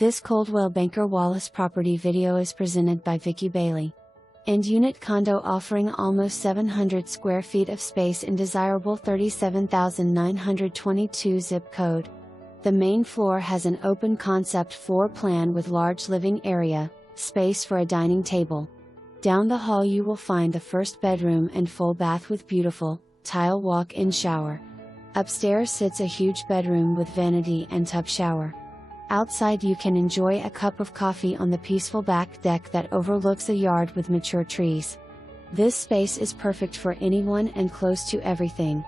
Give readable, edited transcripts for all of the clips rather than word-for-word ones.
This Coldwell Banker Wallace property video is presented by Vickie Bailey. End unit condo offering almost 700 square feet of space in desirable 37,922 zip code. The main floor has an open concept floor plan with large living area, space for a dining table. Down the hall you will find the first bedroom and full bath with beautiful, tile walk-in shower. Upstairs sits a huge bedroom with vanity and tub shower. Outside you can enjoy a cup of coffee on the peaceful back deck that overlooks a yard with mature trees. This space is perfect for anyone and close to everything.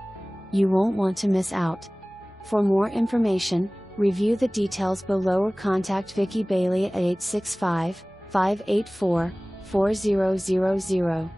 You won't want to miss out. For more information, review the details below or contact Vickie Bailey at 865-584-4000.